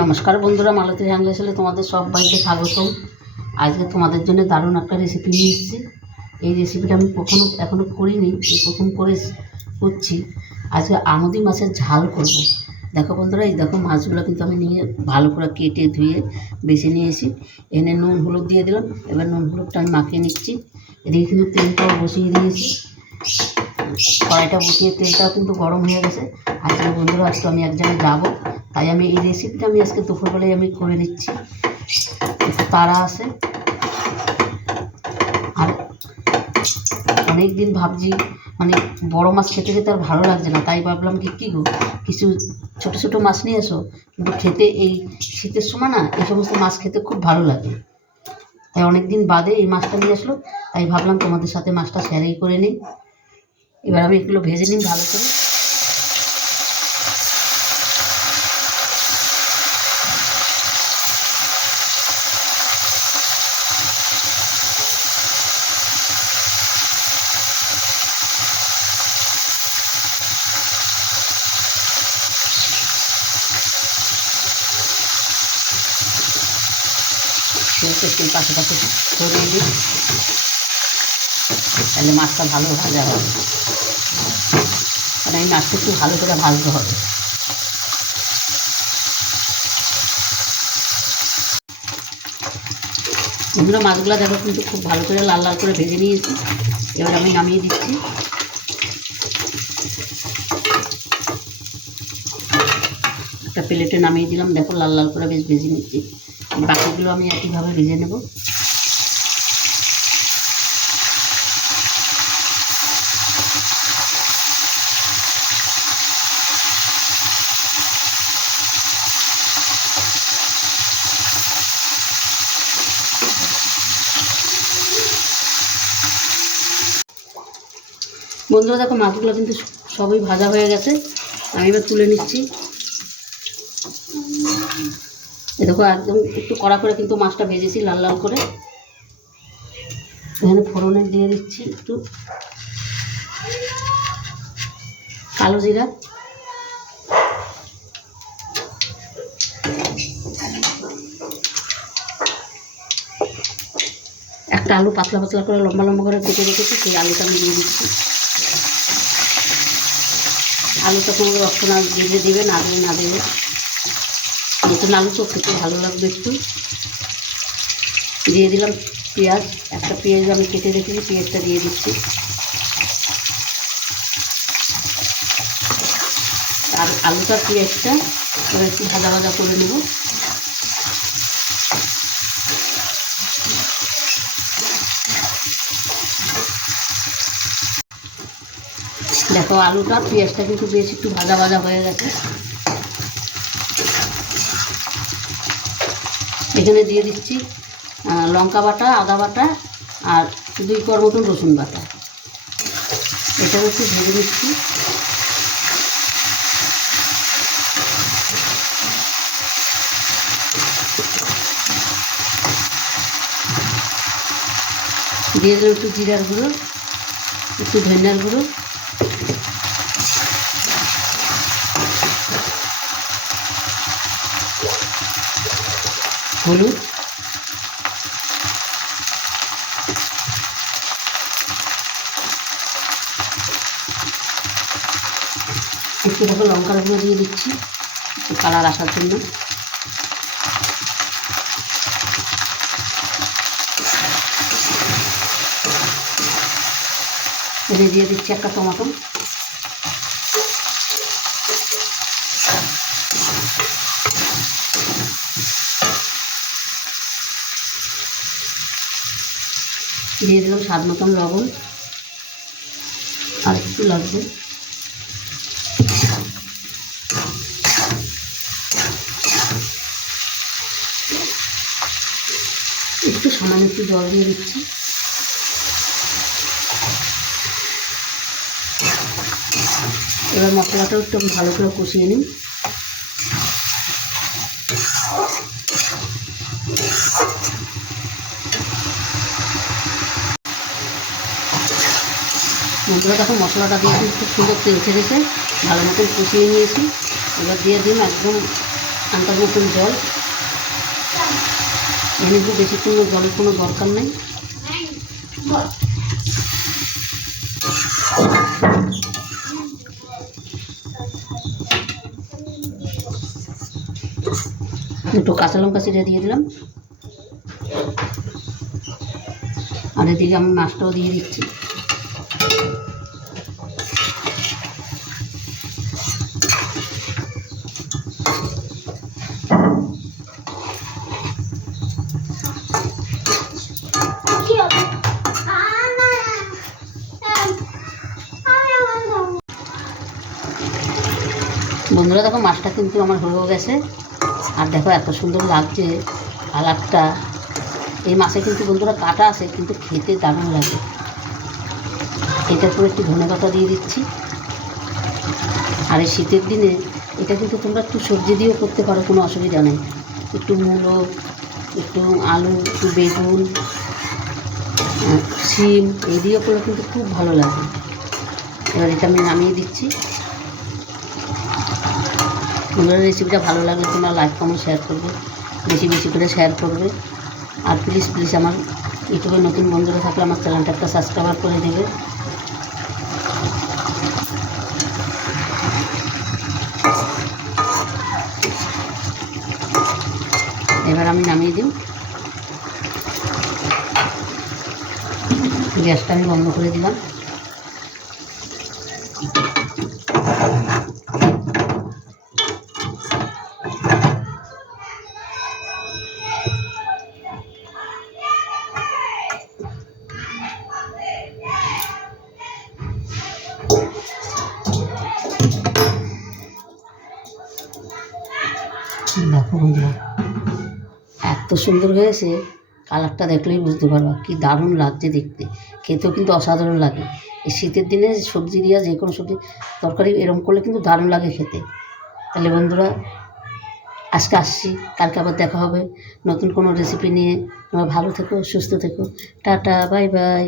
নমস্কার বন্ধুরা, মালতী হ্যাংলেসলে তোমাদের সব সবাইকে স্বাগতম। আজকে তোমাদের জন্য দারুণ একটা রেসিপি নিয়ে এসেছি। এই রেসিপিটা আমি কখনো এখনও করিনি, এই প্রথম করে করছি। আজকে আমদি মাছের ঝাল করব। দেখো বন্ধুরা, এই দেখো মাছগুলো কিন্তু আমি নিয়ে ভালো করে কেটে ধুয়ে বেছে নিয়েছি। এনে নুন, হলুদ দিয়ে দিলাম। এবার নুন, হলুদটা আমি মাখিয়ে নিচ্ছি। এদিকে কিন্তু তেলটাও বসিয়ে দিয়েছি। কড়াইটা বসিয়ে তেলটাও কিন্তু গরম হয়ে গেছে। আজকে বন্ধুরা, আজকে আমি এক জায়গায় যাব, তাই আমি এই রেসিপিটা আমি আজকে দুপুরবেলায় আমি করে নিচ্ছি। তারা আছে। আর অনেক দিন ভাবছি মানে বড় মাছ খেতে খেতে আর ভালো লাগছে না, তাই ভাবলাম কি, কী গো? কিছু ছোটো ছোটো মাছ নিয়ে এসো। কিন্তু খেতে এই শীতের সময় না, এই সমস্ত মাছ খেতে খুব ভালো লাগে। তাই অনেক দিন বাদে এই মাছটা নিয়ে আসলো, তাই ভাবলাম তোমাদের সাথে মাছটা শেয়ারই করে নিই। এবার আমি এগুলো ভেজে নিই ভালো করে। পাশে পাশে ছড়িয়ে দিই। তাহলে মাছটা ভালো ভাজা হবে। কারণ এই মাছটা একটু ভালো করে ভাজতে হবে। এগুলো মাছগুলো দেখো কিন্তু খুব ভালো করে লাল লাল করে ভেজে নিয়েছি। এবার আমি নামিয়ে দিচ্ছি। একটা প্লেটে নামিয়ে দিলাম। দেখো লাল লাল করে বেশ ভেজে নিচ্ছি। বাকিগুলো আমি একইভাবে ভেজে নেব। বন্ধুরা, দেখো মাছগুলো কিন্তু সবই ভাজা হয়ে গেছে। আমি এবার তুলে নিচ্ছি। এ দেখো, একদম একটু কড়া করে কিন্তু মাছটা ভেজেছি লাল লাল করে। এখানে ফোড়নে দিয়ে দিচ্ছি একটু। কালো জিরা। একটা আলু পাতলা পাতলা করে লম্বা লম্বা করে কেটে রেখেছি, সেই আলুটা আমি দিয়ে দিচ্ছি। আলুটা কোনো রক্ত না দিলে দেবে না দেবে না দেবে নতুন আলু তো খেতে ভালো লাগবে একটু। দিয়ে দিলাম পেঁয়াজ। একটা পেঁয়াজ আমি কেটে রেখেছি, পেঁয়াজটা দিয়ে দিচ্ছি। আর আলুটা, পেঁয়াজটা একটু ভাজা ভাজা করে নেব। দেখো আলুটা, পেঁয়াজটা কিন্তু বেশ একটু ভাজা ভাজা হয়ে গেছে। এখানে দিয়ে দিচ্ছি লঙ্কা বাটা, আদা বাটা আর দুই কর মতন রসুন বাটা। এটাও একটু ভেজে দিচ্ছি দিয়ে দিলাম একটু জিরার গুঁড়ো, একটু ধনিয়ার গুঁড়ো। হলুদ। একটু দেখো লঙ্কার গুঁড়ো দিয়ে দিচ্ছি, একটু কালার আসার জন্য। দিয়ে দিচ্ছি একটা টমাটো। দিয়ে দিলাম স্বাদ মতন লবণ। আর একটু লাগবে। একটু সামান্য একটু জল দিয়ে দিচ্ছি। এবার মশলাটাও একটু ভালো করে কষিয়ে নিই। বন্ধুরা দেখো মশলাটা দিয়ে খুব সুন্দর তেল ছেড়েছে ভালো মতন কষিয়ে নিয়েছি। এবার দিয়ে দিন একদম আন্দাজ মতন জল। যে বেশিক্ষণ জলের কোনো দরকার নেই। দুটো কাঁচা লঙ্কা চিড়ে দিয়ে দিলাম। আর এদিকে আমি মাছটাও দিয়ে দিচ্ছি কি হবে আ না আমি আমার খাব বন্ধুরা, দেখো মাছটা কিন্তু আমার হয়েও গেছে। আর দেখো এত সুন্দর লাগছে কালারটা। এই মাছে কিন্তু বন্ধুরা কাটা আছে, কিন্তু খেতে দারুণ লাগে। এটার পরে একটু ধনে পাতা দিয়ে দিচ্ছি। আর এই শীতের দিনে এটা কিন্তু তোমরা একটু সবজি দিয়েও করতে পারো, কোনো অসুবিধা নেই। একটু মূলো, একটু আলু, একটু বেগুন শিম, এই দিয়েও করলে কিন্তু খুব ভালো লাগে। এবার এটা আমি নামিয়ে দিচ্ছি। বন্ধুরা রেসিপিটা ভালো লাগলে তোমরা লাইক কমেন্ট শেয়ার করবে। বেশি বেশি করে শেয়ার করবে। আর প্লিজ প্লিজ আমার ইউটিউবে নতুন বন্ধুরা থাকলে আমার চ্যানেলটা একটা সাবস্ক্রাইব করে দেবে। এবার আমি নামিয়ে দিই। গ্যাসটা আমি বন্ধ করে দিলাম। এত সুন্দর হয়েছে, কালারটা দেখলেই বুঝতে পারবা, কি দারুণ লাগছে দেখতে। খেতেও কিন্তু অসাধারণ লাগে। এই শীতের দিনে সবজি দিয়া যে কোনো সবজি তরকারি এরম করলে কিন্তু দারুণ লাগে খেতে। তাহলে বন্ধুরা, আজকে আসছি, কালকে আবার দেখা হবে। নতুন কোনো রেসিপি নিয়ে। তোমরা ভালো থেকো, সুস্থ থেকো। Tata, bye bye.